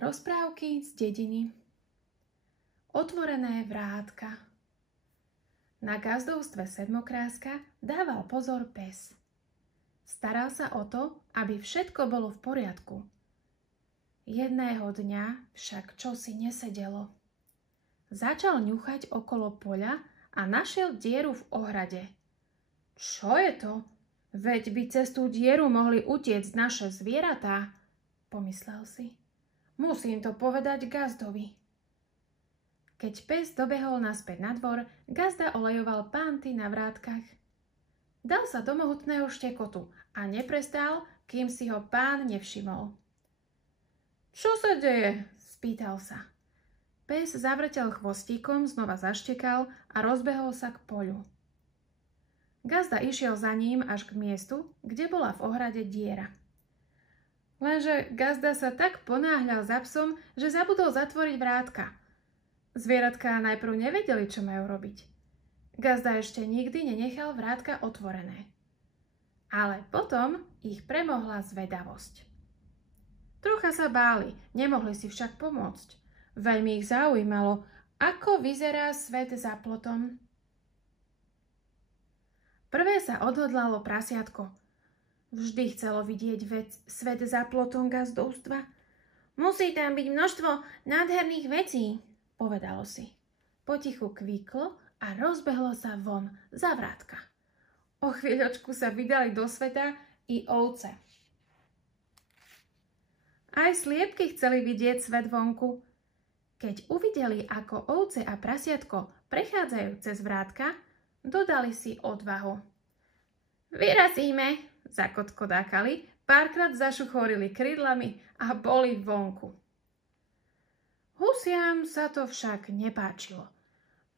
Rozprávky z dediny. Otvorené vrátka. Na gazdovstve Sedmokráska dával pozor pes. Staral sa o to, aby všetko bolo v poriadku. Jedného dňa však čosi nesedelo. Začal ňuchať okolo poľa a našiel dieru v ohrade. Čo je to? Veď by cez tú dieru mohli utiecť naše zvieratá, pomyslel si. Musím to povedať gazdovi. Keď pes dobehol naspäť na dvor, gazda olejoval pánty na vrátkach. Dal sa do mohutného štekotu a neprestal, kým si ho pán nevšimol. Čo sa deje? Spýtal sa. Pes zavrtel chvostíkom, znova zaštekal a rozbehol sa k poľu. Gazda išiel za ním až k miestu, kde bola v ohrade diera. Lenže gazda sa tak ponáhľal za psom, že zabudol zatvoriť vrátka. Zvieratká najprv nevedeli, čo majú robiť. Gazda ešte nikdy nenechal vrátka otvorené. Ale potom ich premohla zvedavosť. Trocha sa báli, nemohli si však pomôcť. Veľmi ich zaujímalo, ako vyzerá svet za plotom. Prvé sa odhodlalo prasiatko. Vždy chcelo vidieť svet za plotom gazdovstva. Musí tam byť množstvo nádherných vecí, povedalo si. Potichu kvíklo a rozbehlo sa von za vrátka. O chvíľočku sa vydali do sveta i ovce. Aj sliepky chceli vidieť svet vonku. Keď uvideli, ako ovce a prasiatko prechádzajú cez vrátka, dodali si odvahu. Vyrazíme, zakotkodákali, párkrát zašuchorili krídlami a boli vonku. Husiam sa to však nepáčilo.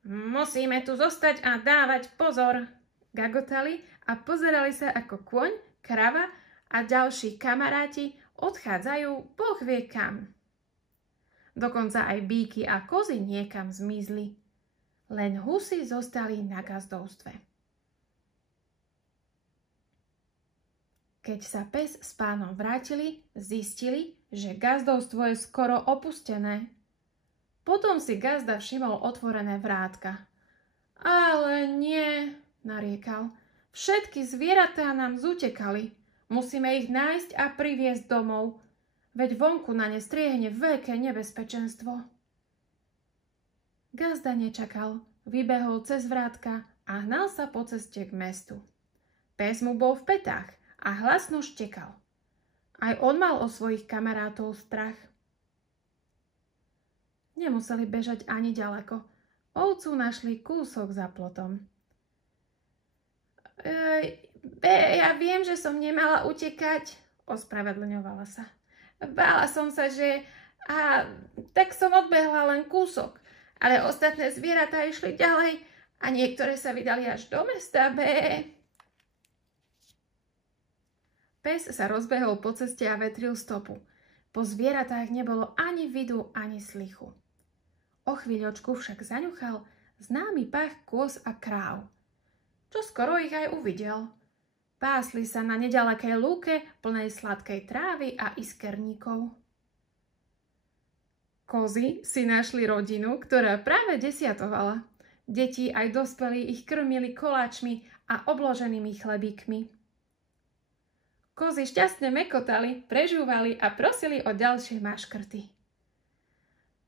Musíme tu zostať a dávať pozor, gagotali a pozerali sa, ako kôň, krava a ďalší kamaráti odchádzajú boh vie kam. Dokonca aj bíky a kozy niekam zmizli. Len husy zostali na gazdovstve. Keď sa pes s pánom vrátili, zistili, že gazdovstvo je skoro opustené. Potom si gazda všimol otvorené vrátka. Ale nie, nariekal. Všetky zvieratá nám zutekali. Musíme ich nájsť a priviesť domov. Veď vonku na ne striehne veľké nebezpečenstvo. Gazda nečakal, vybehol cez vrátka a hnal sa po ceste k mestu. Pes mu bol v pätách a hlasno štekal. Aj on mal o svojich kamarátov strach. Nemuseli bežať ani ďaleko. Ovcu našli kúsok za plotom. Ja viem, že som nemala utekať, ospravedlňovala sa. Bála som sa, že... tak som odbehla len kúsok, ale ostatné zvieratá išli ďalej a niektoré sa vydali až do mesta. Pes sa rozbehol po ceste a vetril stopu. Po zvieratách nebolo ani vidu, ani slychu. O chvíľočku však zaňuchal známy pach kôz a kráv. Čo skoro ich aj uvidel. Pásli sa na neďalekej lúke plnej sladkej trávy a iskerníkov. Kozy si našli rodinu, ktorá práve desiatovala. Deti aj dospelí ich krmili koláčmi a obloženými chlebíkmi. Kozy šťastne mekotali, prežúvali a prosili o ďalšie maškrty.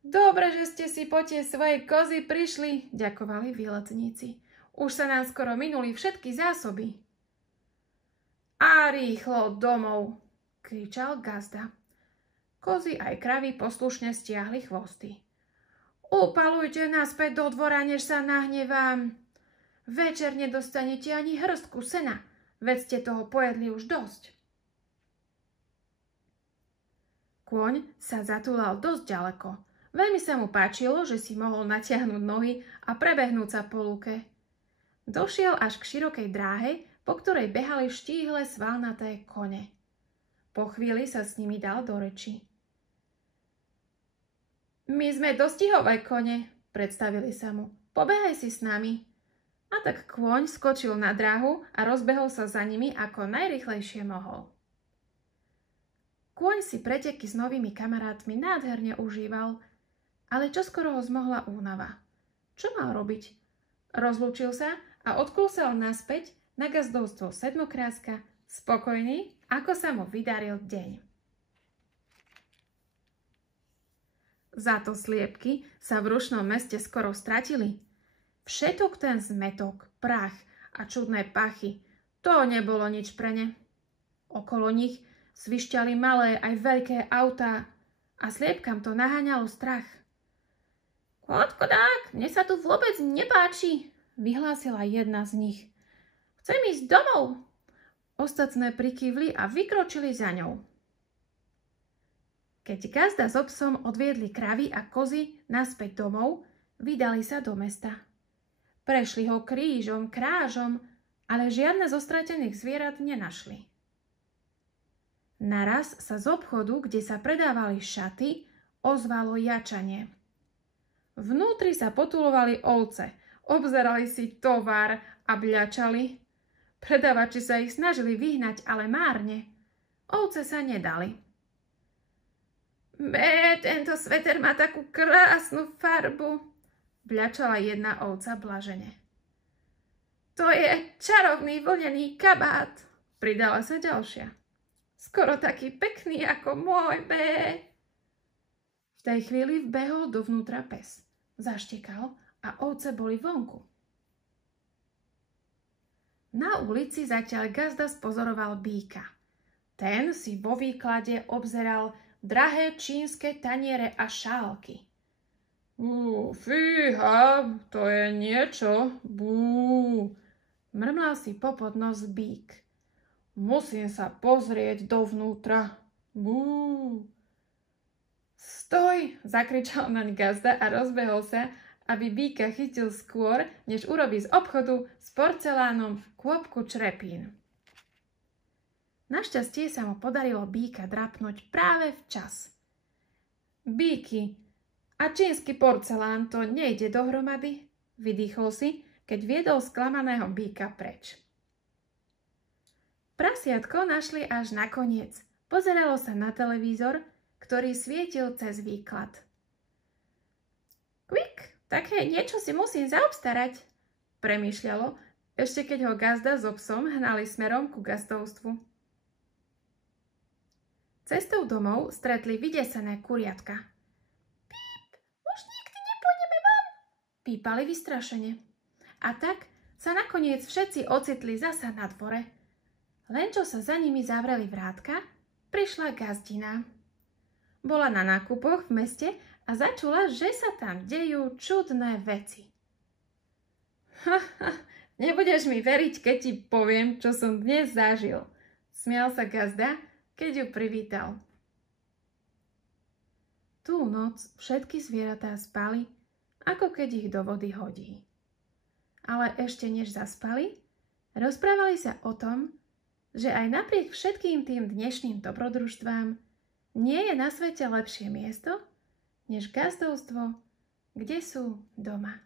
Dobre, že ste si po tie svoje kozy prišli, ďakovali výletníci. Už sa nám skoro minuli všetky zásoby. A rýchlo domov, kričal gazda. Kozy aj kravy poslušne stiahli chvosty. Upalujte naspäť do dvora, než sa nahnevám. Večer nedostanete ani hrstku sena, veď ste toho pojedli už dosť. Kôň sa zatúlal dosť ďaleko. Veľmi sa mu páčilo, že si mohol natiahnuť nohy a prebehnúť sa po lúke. Došiel až k širokej dráhe, po ktorej behali štíhle svalnaté kone. Po chvíli sa s nimi dal do reči. My sme dostihové kone, predstavili sa mu. Pobehaj si s nami. A tak kôň skočil na dráhu a rozbehol sa za nimi ako najrýchlejšie mohol. Kôň si preteky s novými kamarátmi nádherne užíval, ale čoskoro ho zmohla únava. Čo mal robiť? Rozlúčil sa a odkúsal naspäť na gazdovstvo Sedmokráska, spokojný, ako sa mu vydaril deň. Za to sliepky sa v rušnom meste skoro stratili. Všetok ten zmetok, prach a čudné pachy, to nebolo nič pre ne. Okolo nich svišťali malé aj veľké autá a sliepkam to naháňalo strach. Kotkodák, mne sa tu vôbec nepáči, vyhlásila jedna z nich. Chcem ísť domov. Ostatné prikývli a vykročili za ňou. Keď gazda s obsom odviedli kravy a kozy naspäť domov, vydali sa do mesta. Prešli ho krížom, krážom, ale žiadne zo stratených zvierat nenašli. Naraz sa z obchodu, kde sa predávali šaty, ozvalo jačanie. Vnútri sa potulovali ovce, obzerali si tovar a bľačali. Predávači sa ich snažili vyhnať, ale márne. Ovce sa nedali. Tento sveter má takú krásnu farbu, bľačala jedna ovca blažene. To je čarovný vlnený kabát, pridala sa ďalšia. Skoro taký pekný ako môj, V tej chvíli vbehol dovnútra pes. Zaštekal a ovce boli vonku. Na ulici zatiaľ gazda spozoroval býka. Ten si vo výklade obzeral drahé čínske taniere a šálky. Fíha, to je niečo. Mrmlal si popod nos býk. Musím sa pozrieť dovnútra. Stoj, zakričal naň gazda a rozbehol sa, aby býka chytil skôr, než urobí z obchodu s porcelánom kôpku črepín. Našťastie sa mu podarilo býka drapnúť práve včas. Býky a čínsky porcelán, to nejde dohromady, vydýchol si, keď viedol sklamaného býka preč. Prasiatko našli až nakoniec. Pozeralo sa na televízor, ktorý svietil cez výklad. Kvik, také niečo si musím zaobstarať, premýšľalo, ešte keď ho gazda s obsom hnali smerom ku gazdovstvu. Cestou domov stretli vydesené kuriatka. Píp, už nikdy nepôjdeme von, pípali vystrašene. A tak sa nakoniec všetci ocitli zasa na dvore. Len čo sa za nimi zavreli vrátka, prišla gazdina. Bola na nákupoch v meste a začula, že sa tam dejú čudné veci. Nebudeš mi veriť, keď ti poviem, čo som dnes zažil, smial sa gazda, keď ju privítal. Tú noc všetky zvieratá spali, ako keď ich do vody hodí. Ale ešte než zaspali, rozprávali sa o tom, že aj napriek všetkým tým dnešným dobrodružstvám nie je na svete lepšie miesto, než gazdovstvo, kde sú doma.